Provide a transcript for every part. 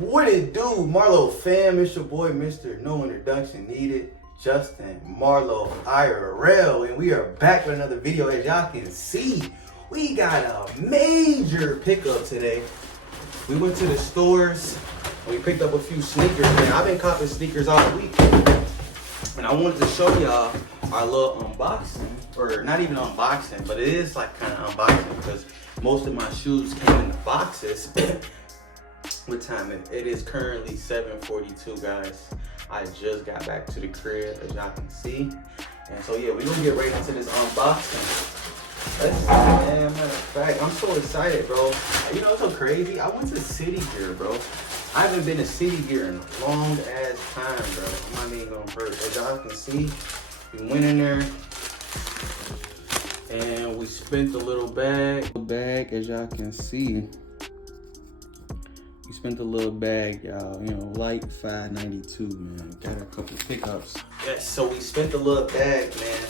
What it do, Marlo fam? It's your boy, Mr. No Introduction Needed, Justin Marlo IRL, and we are back with another video. As y'all can see, we got a major pickup today. We went to the stores and we picked up a few sneakers. Man, I've been copping sneakers all week, and I wanted to show y'all our little unboxing, or not even unboxing, but it is like kind of unboxing because most of my shoes came in the boxes. What time it is currently 7:42, guys. I just got back to the crib, as y'all can see, and so yeah, we're gonna get right into this unboxing. Man, matter of fact, I'm so excited, bro. You know what's so crazy? I went to City Gear, bro. I haven't been to City Gear in a long ass time, bro. I'm not even gonna hurt. As y'all can see, we went in there and we spent a little bag, as y'all can see. We spent a little bag, y'all, you know, light $5.92, man. Got a couple pickups. Yes, so we spent a little bag, man.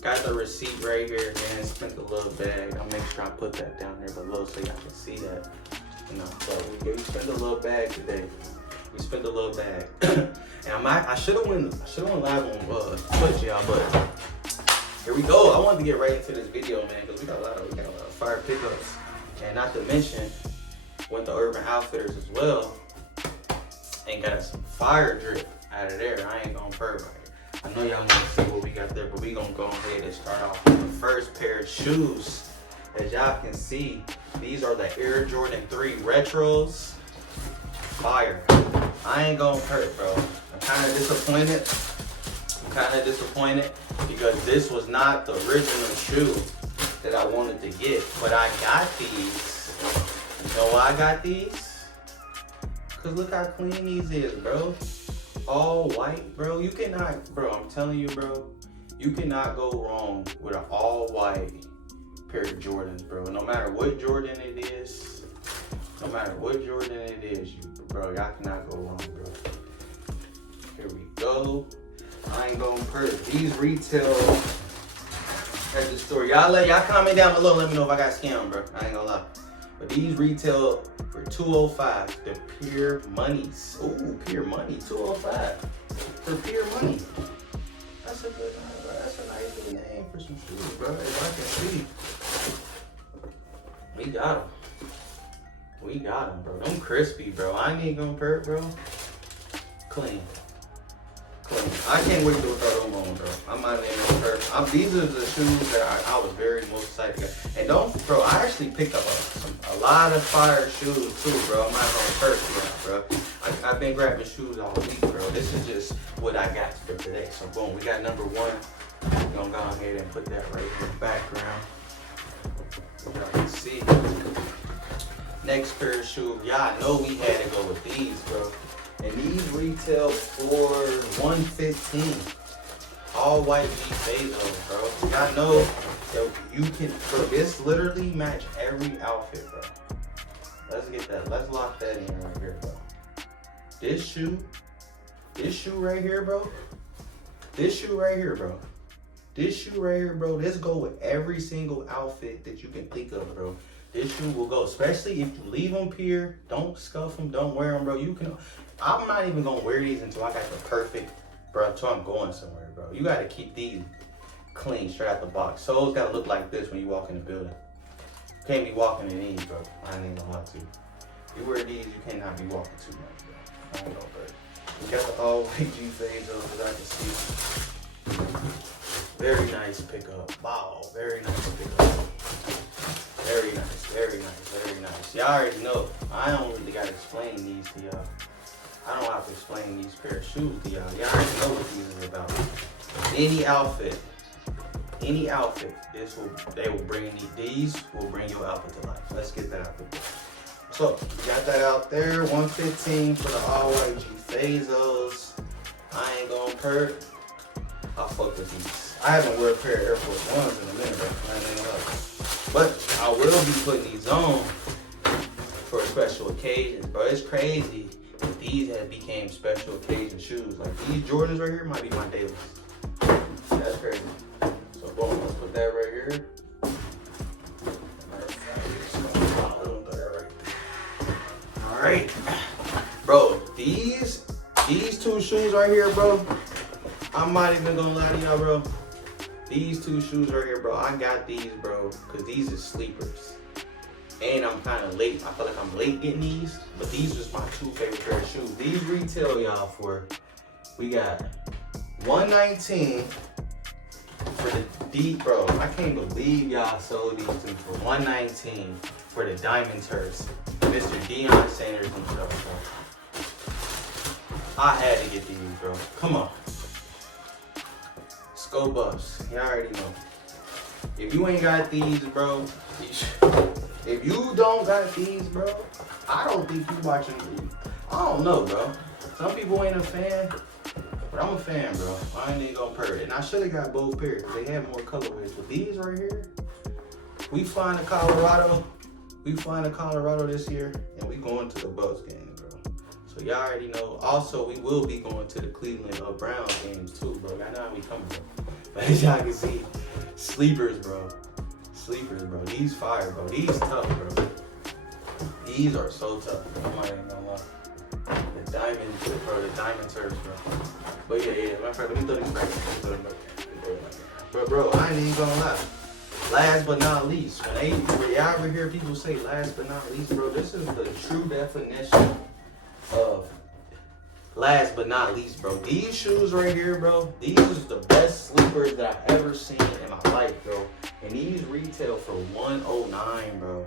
Got the receipt right here, man. Spent a little bag. I'll make sure I put that down there below so y'all can see that. You know, but we spent a little bag today. We spent a little bag. And I should have went live on Twitch, y'all, but here we go. I wanted to get right into this video, man, because we got a lot of fire pickups. And not to mention, went to Urban Outfitters as well and got some fire drip out of there. I ain't gonna perv right here. I know y'all want to see what we got there, but we gonna go ahead and start off with the first pair of shoes. As y'all can see, these are the Air Jordan 3 Retros. Fire. I ain't gonna perv, bro. I'm kind of disappointed because this was not the original shoe that I wanted to get, but I got these. You know why I got these? Cause look how clean these is, bro. All white, bro. You cannot, bro, I'm telling you, bro, you cannot go wrong with an all white pair of Jordans, bro. No matter what Jordan it is, bro, y'all cannot go wrong, bro. Here we go. I ain't gonna perk. These retail at the store. Y'all comment down below. Let me know if I got scammed, bro. I ain't gonna lie. But these retail for $205. The Pure Monies. Ooh, Pure Money, $205 for Pure Money. That's a good one, bro. That's a nice little name for some shoes, bro. As I can see, we got them, bro. Them crispy, bro. I ain't even gonna perk, bro. Clean. I can't wait to throw them on, bro. I'm not even gonna perk. These are the shoes that I was very most excited to get. And bro, I actually picked up a lot of fire shoes too, bro. I'm not gonna perk yet, bro. I've been grabbing shoes all week, bro. This is just what I got for today. So boom, we got number one. We're gonna go ahead and put that right in the background. Y'all can see. Next pair of shoes, y'all know we had to go with these, bro. And these retail for $115. All white Bezos, bro. Y'all know that you can, bro, this literally match every outfit, bro. Let's get that. Let's lock that in right here, bro. This shoe right here, bro. This shoe right here, bro. This go with every single outfit that you can think of, bro. This shoe will go, especially if you leave them here. Don't scuff them. Don't wear them, bro. You can. I'm not even gonna wear these until I got the perfect, bro. Until I'm going somewhere, bro. You gotta keep these clean straight out the box. Soles gotta look like this when you walk in the building. You can't be walking in these, bro. I ain't gonna lie to you. You wear these, you cannot be walking too much, bro. I don't know, bro. We got the all white G fades on, as I can see. Very nice pickup. Wow, very nice pickup. Very nice. Y'all already know. I don't really gotta explain these to y'all. I don't have to explain these pair of shoes to y'all. Y'all already know what these is about. Any outfit, these will bring your outfit to life. Let's get that out there. So, we got that out there. $115 for the all white G Bezos. I ain't gonna perk. I'll fuck with these. I haven't worn a pair of Air Force Ones in a minute, bro. I ain't gonna lie. But I will be putting these on for special occasions, bro. It's crazy that these have became special occasion shoes. Like these Jordans right here might be my dailies. That's crazy. So boom, let's put that right here. All right. these two shoes right here, bro. I'm not even gonna lie to y'all, bro. These two shoes right here, bro. I got these, bro, because these are sleepers. And I'm kind of late. I feel like I'm late getting these, but these was my two favorite pair of shoes. These retail, y'all, for, we got $119 for the deep, bro. I can't believe y'all sold these things for $119 for the Diamond Turfs. Mr. Deion Sanders and stuff, bro. I had to get these, bro. Come on. Go Buffs. Y'all already know. If you ain't got these, bro, if you don't got these, bro, I don't think you watching the. I don't know, bro. Some people ain't a fan, but I'm a fan, bro. I ain't even gonna purr it. And I should have got both pairs. They had more colorways. But these right here, we flying to Colorado. We flying to Colorado this year, and we going to the Bucks game, bro. So y'all already know. Also, we will be going to the Cleveland Browns games too, bro. Y'all know how we coming, bro. But as y'all can see, sleepers, bro. Sleepers, bro. These fire, bro. These tough, bro. These are so tough, bro. I'm not even gonna lie. The diamond turfs, bro. But yeah. Matter of fact, let me throw these back. But bro, I ain't even gonna lie. Last but not least, when y'all ever hear people say last but not least, bro, this is the true definition of last but not least, bro. These shoes right here, bro, these is the best sleepers that I've ever seen in my life, bro. And these retail for $109, bro.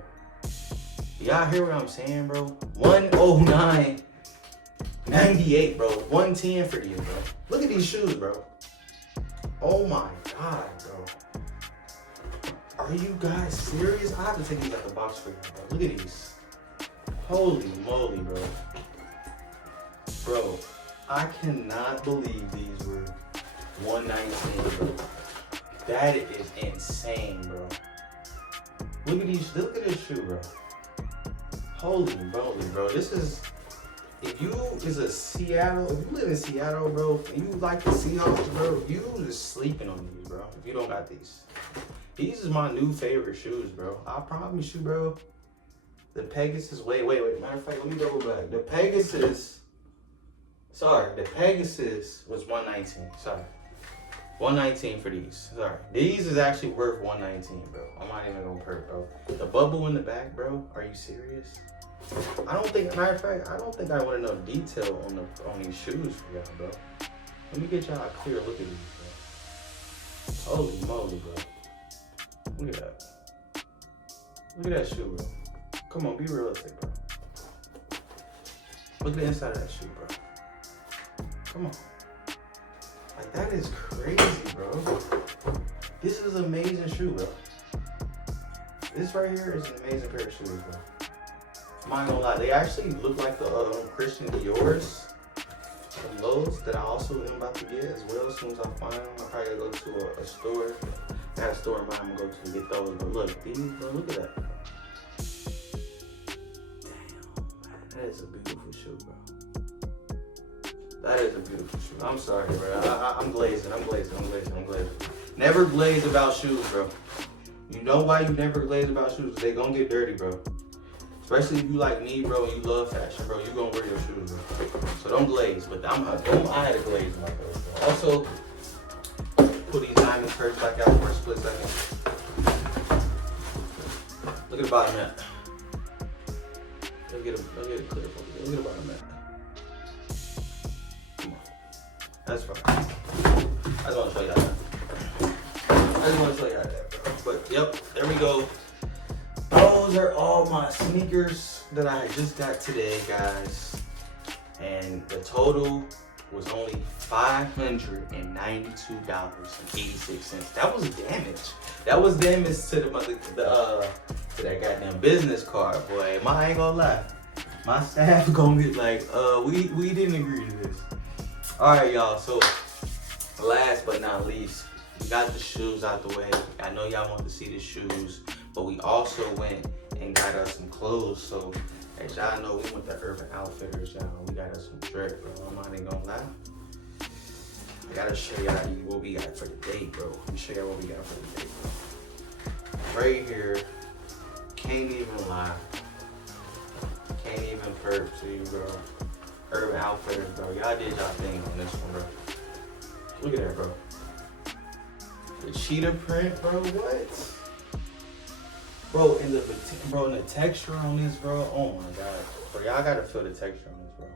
Y'all hear what I'm saying, bro? $109.98, bro. $110 for these, bro. Look at these shoes, bro. Oh my God, bro. Are you guys serious? I have to take these out the box for you, bro. Look at these. Holy moly, bro. Bro, I cannot believe these were $119, bro. That is insane, bro. Look at these. Look at this shoe, bro. Holy moly, bro. This is. If you live in Seattle, bro, and you like the Seahawks, bro, you just sleeping on these, bro. If you don't got these. These is my new favorite shoes, bro. I promise you, bro. The Pegasus. Wait. Matter of fact, let me double back. The Pegasus was $119. Sorry. $119 for these. Sorry. These is actually worth $119, bro. I'm not even gonna perk, bro. The bubble in the back, bro. Are you serious? Matter of fact, I don't think I want enough detail on these shoes for y'all, bro. Let me get y'all a clear look at these, bro. Holy moly, bro. Look at that. Look at that shoe, bro. Come on, be realistic, bro. Look at the inside of that shoe, bro. Come on. Like, that is crazy, bro. This is an amazing shoe, bro. This right here is an amazing pair of shoes, bro. I'm not gonna lie. They actually look like the Christian Dior's. Some lows that I also am about to get as well. As soon as I find them, I'll probably go to a store. I have a store in mind I'm gonna go to get those. But look, these, bro, look at that. Damn, that is a beautiful shoe, bro. That is a beautiful shoe. I'm sorry, bro. I'm glazing. Never glaze about shoes, bro. You know why you never glaze about shoes? They gonna get dirty, bro. Especially if you like me, bro, and you love fashion, bro. You gonna wear your shoes, bro. So don't glaze. But I had a glaze in my clothes, bro. Also, put these diamond curves back out for a split second. Look at the bottom end. Let me get a clear for you. Look at the bottom end. Come on. That's fine. I just want to show y'all that. Bro. But yep, there we go. Those are all my sneakers that I just got today, guys. And the total was only $592.86. That was damage. That was damage to to that goddamn business card, boy. I ain't gonna lie. My staff gonna be like, we didn't agree to this. Alright, y'all, so last but not least, we got the shoes out the way. I know y'all want to see the shoes, but we also went and got us some clothes. So as y'all know, we went to Urban Outfitters, y'all. We got us some drip, bro. I'm not even gonna lie. I gotta show y'all what we got for the day, bro. Let me show y'all what we got for the day, bro. Right here, can't even lie. Can't even perk to you, bro. Urban Outfitters, bro. Y'all did y'all thing on this one, bro. Look at that, bro. The cheetah print, bro. What? Bro, and the texture on this, bro. Oh my god, bro. Y'all gotta feel the texture on this, bro.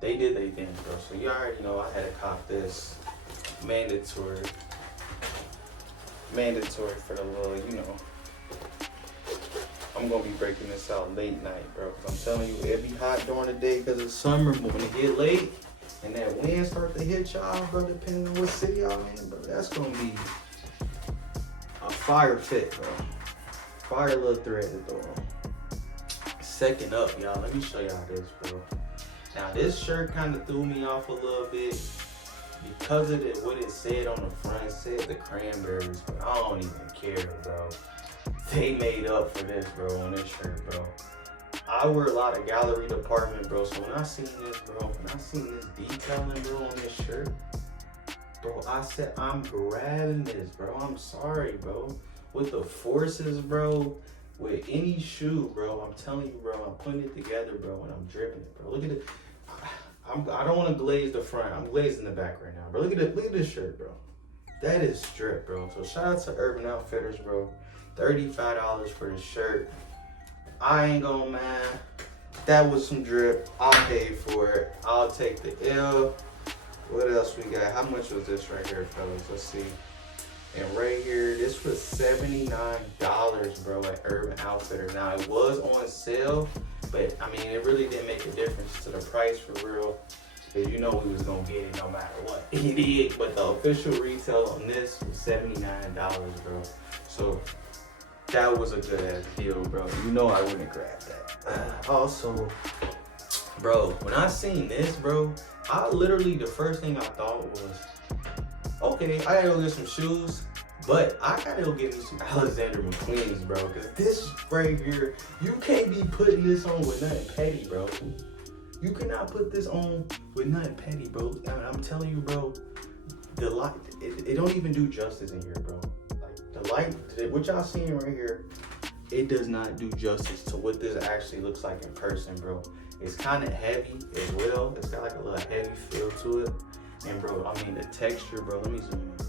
They did their thing, bro. So you already know I had to cop this. Mandatory for the little, you know. I'm gonna be breaking this out late night, bro. Cause I'm telling you, it be hot during the day because it's summer, but when it get late and that wind start to hit y'all, bro, depending on what city y'all in, bro, that's gonna be a fire fit, bro. Fire little thread to throw on. Second up, y'all, let me show y'all this, bro. Now this shirt kind of threw me off a little bit because of what it said on the front. It said the cranberries, but I don't even care, bro. They made up for this, bro, on this shirt, bro. I wear a lot of gallery department, bro, so when I seen this, bro, when I seen this detailing, bro, on this shirt, bro, I said, I'm grabbing this, bro. I'm sorry, bro. With the forces, bro, with any shoe, bro, I'm telling you, bro, I'm putting it together, bro, and I'm dripping it, bro. Look at it. I don't want to glaze the front. I'm glazing the back right now, bro. Look at this shirt, bro. That is strip, bro. So shout out to Urban Outfitters, bro. $35 for the shirt. I ain't gonna mind. That was some drip. I paid for it. I'll take the L. What else we got? How much was this right here, fellas? Let's see. And right here, this was $79, bro, at Urban Outfitters. Now, it was on sale, but, I mean, it really didn't make a difference to the price for real. Because you know we was going to get it no matter what. It did, but the official retail on this was $79, bro. So, that was a good-ass deal, bro. You know I wouldn't grab that. Also, bro, when I seen this, bro, I literally, the first thing I thought was, okay, I gotta go get some shoes, but I gotta go get me some Alexander McQueen's, bro. Cause this right here, you can't be putting this on with nothing petty, bro. You cannot put this on with nothing petty, bro. I'm telling you, bro, the light, it don't even do justice in here, bro. Like the light, what y'all seeing right here, it does not do justice to what this actually looks like in person, bro. It's kind of heavy as well. It's got like a little heavy feel to it. And bro, I mean the texture, bro, let me zoom in, bro.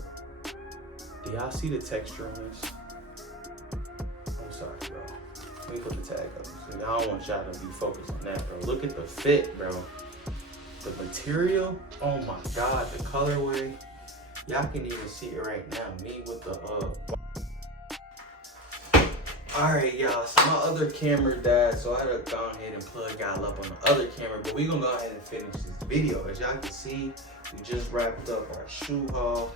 Do y'all see the texture on this? I'm sorry, bro. Let me put the tag up. I don't want y'all to be focused on that, bro. Look at the fit, bro. The material, oh my God, the colorway. Y'all can even see it right now. Me with the, Alright, y'all, so my other camera died, so I had to go ahead and plug y'all up on the other camera, but we gonna go ahead and finish this video. As y'all can see, we just wrapped up our shoe haul,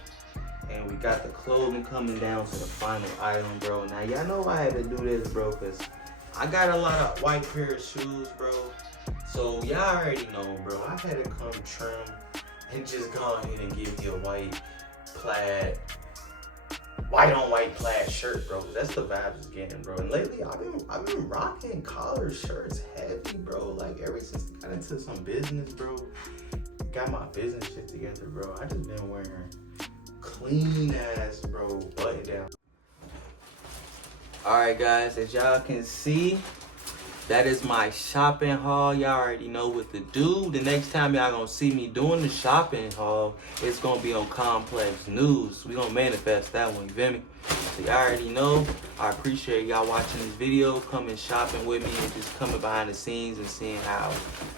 and we got the clothing coming down to the final item, bro. Now, y'all know I had to do this, bro, because I got a lot of white pair of shoes, bro. So, y'all already know, bro, I had to come trim and just go ahead and give you a white plaid, white on white plaid shirt, bro. That's the vibe it's getting, bro. And lately, I've been rocking collar shirts heavy, bro. Like ever since I got into some business, bro. Got my business shit together, bro. I just been wearing clean ass, bro, button down. All right, guys, as y'all can see, that is my shopping haul. Y'all already know what to do. The next time y'all gonna see me doing the shopping haul, it's gonna be on Complex News. We gonna manifest that one, you feel me? So y'all already know. I appreciate y'all watching this video, coming shopping with me, and just coming behind the scenes and seeing how,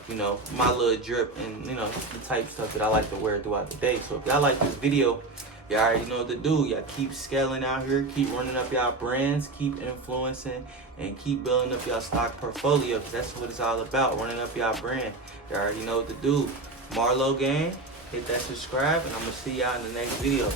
you know, my little drip and, you know, the type stuff that I like to wear throughout the day. So if y'all like this video, y'all already know what to do. Y'all keep scaling out here, keep running up y'all brands, keep influencing, and keep building up y'all stock portfolio, because that's what it's all about, running up y'all brand. Y'all already know what to do. Marlo gang, hit that subscribe, and I'm going to see y'all in the next video.